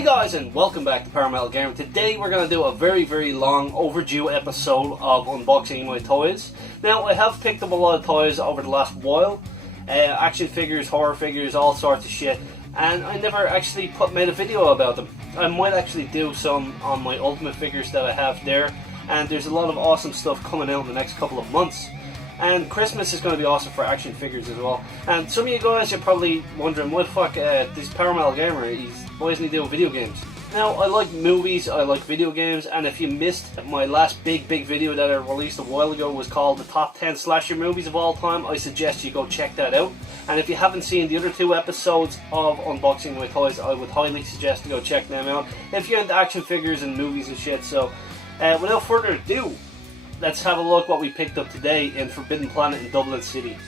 Hey guys, and welcome back to Parametal Gaming. Today we're going to do a very long overdue episode of unboxing my toys. Now, I have picked up a lot of toys over the last while. Action figures, horror figures, all sorts of shit. And I never actually made a video about them. I might actually do some on my Ultimate figures that I have there. And there's a lot of awesome stuff coming out in the next couple of months. And Christmas is going to be awesome for action figures as well. And some of you guys are probably wondering, what the fuck, this Parametal Gamer, why isn't he doing video games? Now, I like movies, I like video games, and if you missed my last big video that I released a while ago, was called the top 10 slasher movies of all time, I suggest you go check that out. And if you haven't seen the other two episodes of Unboxing My Toys, I would highly suggest you go check them out if you're into action figures and movies and shit. So, without further ado, let's have a look what we picked up today in Forbidden Planet in Dublin City.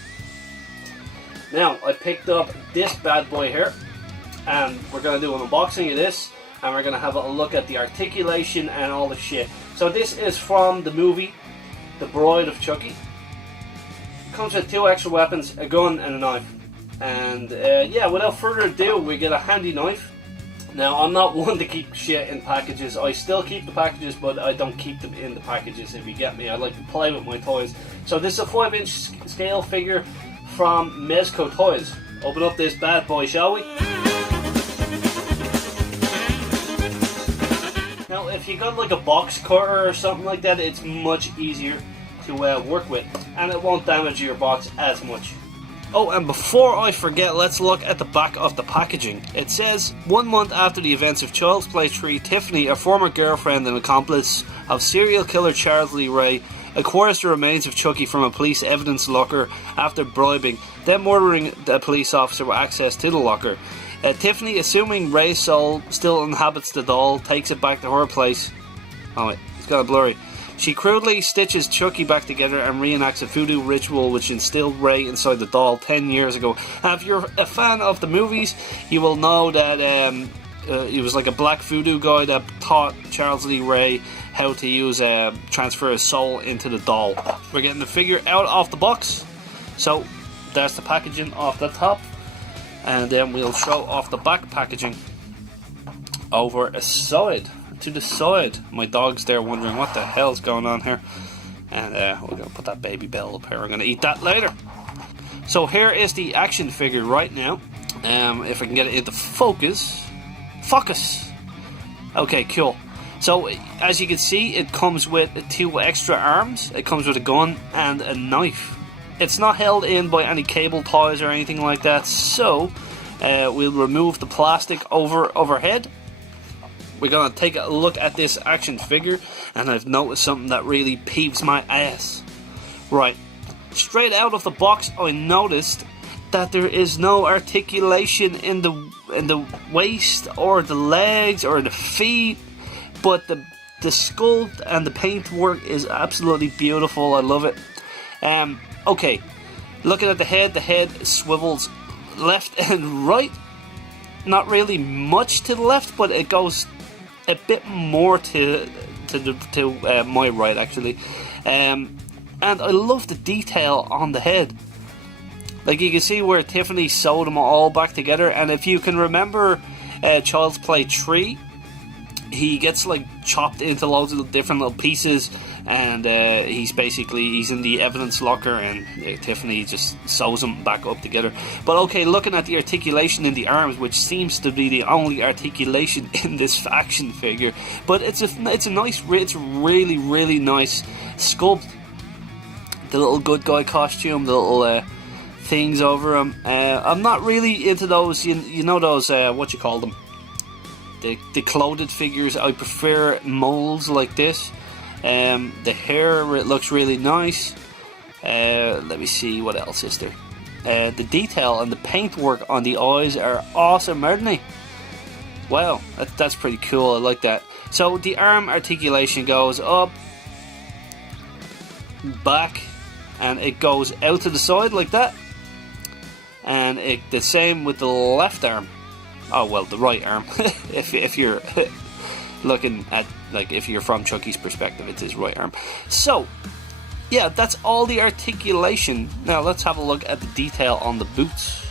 Now, I picked up this bad boy here, and we're going to do an unboxing of this, and we're going to have a look at the articulation and all the shit. So this is from the movie The Bride of Chucky. It comes with 2 extra weapons, a gun and a knife. And yeah, without further ado, we get a handy knife. Now, I'm not one to keep shit in packages. I still keep the packages, but I don't keep them in the packages, if you get me. I like to play with my toys. So this is a 5-inch scale figure from Mezco Toyz. Open up this bad boy, shall we? Now, if you got like a box cutter or something like that, it's much easier to work with, and it won't damage your box as much. Oh, and before I forget, let's look at the back of the packaging. It says, 1 month after the events of Child's Play 3, Tiffany, a former girlfriend and accomplice of serial killer Charles Lee Ray, acquires the remains of Chucky from a police evidence locker after bribing, then murdering a police officer with access to the locker. Tiffany, assuming Ray's soul still inhabits the doll, takes it back to her place. Oh wait, it's got a blurry. She crudely stitches Chucky back together and reenacts a voodoo ritual which instilled Ray inside the doll 10 years ago. And if you're a fan of the movies, you will know that he was like a black voodoo guy that taught Charles Lee Ray how to transfer his soul into the doll. We're getting the figure out of the box. So, that's the packaging off the top. And then we'll show off the back packaging over a side. To the side. My dog's there wondering what the hell's going on here. And we're going to put that baby bell up here. We're going to eat that later. So here is the action figure right now. If I can get it into focus. Focus! Okay, cool. So as you can see, it comes with 2 extra arms. It comes with a gun and a knife. It's not held in by any cable ties or anything like that. So we'll remove the plastic overhead. We're going to take a look at this action figure, and I've noticed something that really peeves my ass. Right, straight out of the box I noticed that there is no articulation in the waist or the legs or the feet, but the sculpt and the paintwork is absolutely beautiful. I love it. Okay, looking at the head swivels left and right. Not really much to the left, but it goes a bit more to my right, actually. And I love the detail on the head. Like, you can see where Tiffany sewed them all back together. And if you can remember Child's Play 3, he gets like chopped into loads of different little pieces, and he's in the evidence locker, and Tiffany just sews them back up together. But okay, looking at the articulation in the arms, which seems to be the only articulation in this action figure, but it's a really nice sculpt. The little good guy costume, the little things over him. I'm not really into those, you know those, what you call them? The clothed figures. I prefer molds like this. The hair, it looks really nice. Let me see, what else is there? The detail and the paintwork on the eyes are awesome, aren't they? Wow, that's pretty cool. I like that. So the arm articulation goes up, back, and it goes out to the side like that. And the same with the left arm. Oh well, the right arm. if you're looking at, like, if you're from Chucky's perspective, it's his right arm. So yeah, that's all the articulation. Now let's have a look at the detail on the boots.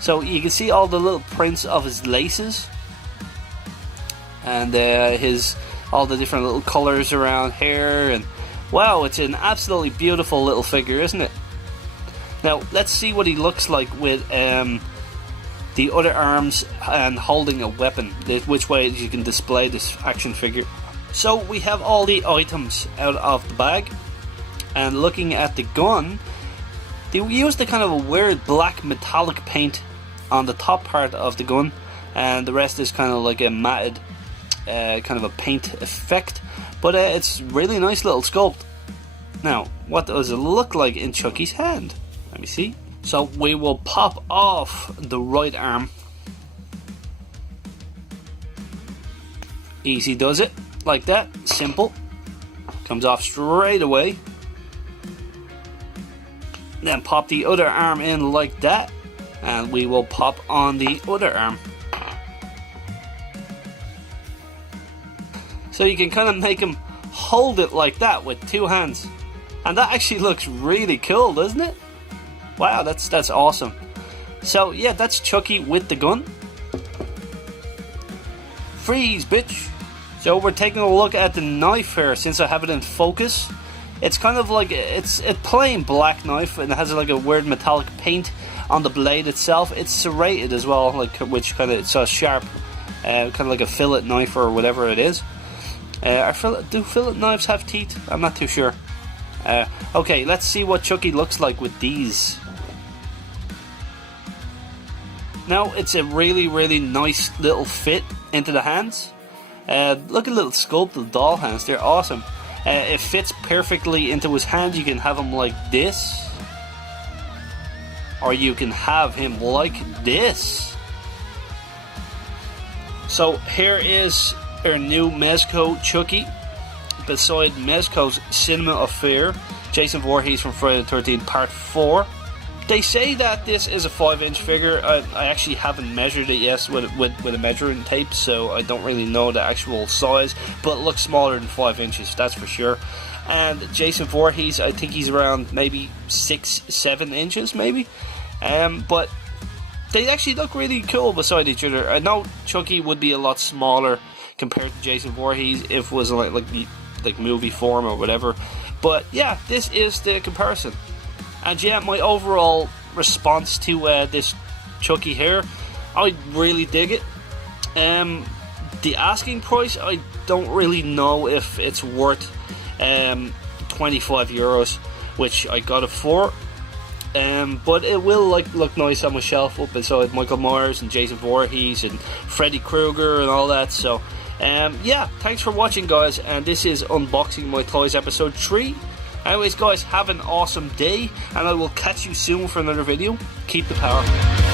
So you can see all the little prints of his laces. and all the different little colours around here, and wow, it's an absolutely beautiful little figure, isn't it? Now let's see what he looks like with the other arms and holding a weapon, which way you can display this action figure. So we have all the items out of the bag, and looking at the gun, they used a kind of a weird black metallic paint on the top part of the gun, and the rest is kind of like a matted kind of a paint effect, but it's really nice little sculpt. Now, what does it look like in Chucky's hand? Let me see. So we will pop off the right arm. Easy does it, like that, simple. Comes off straight away. Then pop the other arm in like that, and we will pop on the other arm. So you can kind of make him hold it like that with two hands, and that actually looks really cool, doesn't it? Wow, that's awesome. So yeah, that's Chucky with the gun. Freeze, bitch. So we're taking a look at the knife here, since I have it in focus. It's kind of like, it's a plain black knife, and it has like a weird metallic paint on the blade itself. It's serrated as well, like, which kind of, it's so sharp, kind of like a fillet knife or whatever it is. Do fillet knives have teeth? I'm not too sure. Okay, let's see what Chucky looks like with these. Now, it's a really, really nice little fit into the hands. Look at little sculpted doll hands, they're awesome. It fits perfectly into his hand. You can have him like this, or you can have him like this. So here is our new Mezco Chucky, beside Mezco's Cinema of Fear, Jason Voorhees from Friday the 13th Part 4. They say that this is a 5-inch figure. I actually haven't measured it yet with a measuring tape, so I don't really know the actual size, but it looks smaller than 5 inches, that's for sure. And Jason Voorhees, I think he's around maybe 6-7 inches maybe, but they actually look really cool beside each other. I know Chucky would be a lot smaller compared to Jason Voorhees if it was like movie form or whatever, but yeah, this is the comparison. And yeah, my overall response to this Chucky here, I really dig it. The asking price, I don't really know if it's worth 25 euros, which I got it for. But it will look nice on my shelf up beside Michael Myers and Jason Voorhees and Freddy Krueger and all that. So yeah, thanks for watching, guys, and this is Unboxing My Toys episode 3. Anyways, guys, have an awesome day, and I will catch you soon for another video. Keep the power.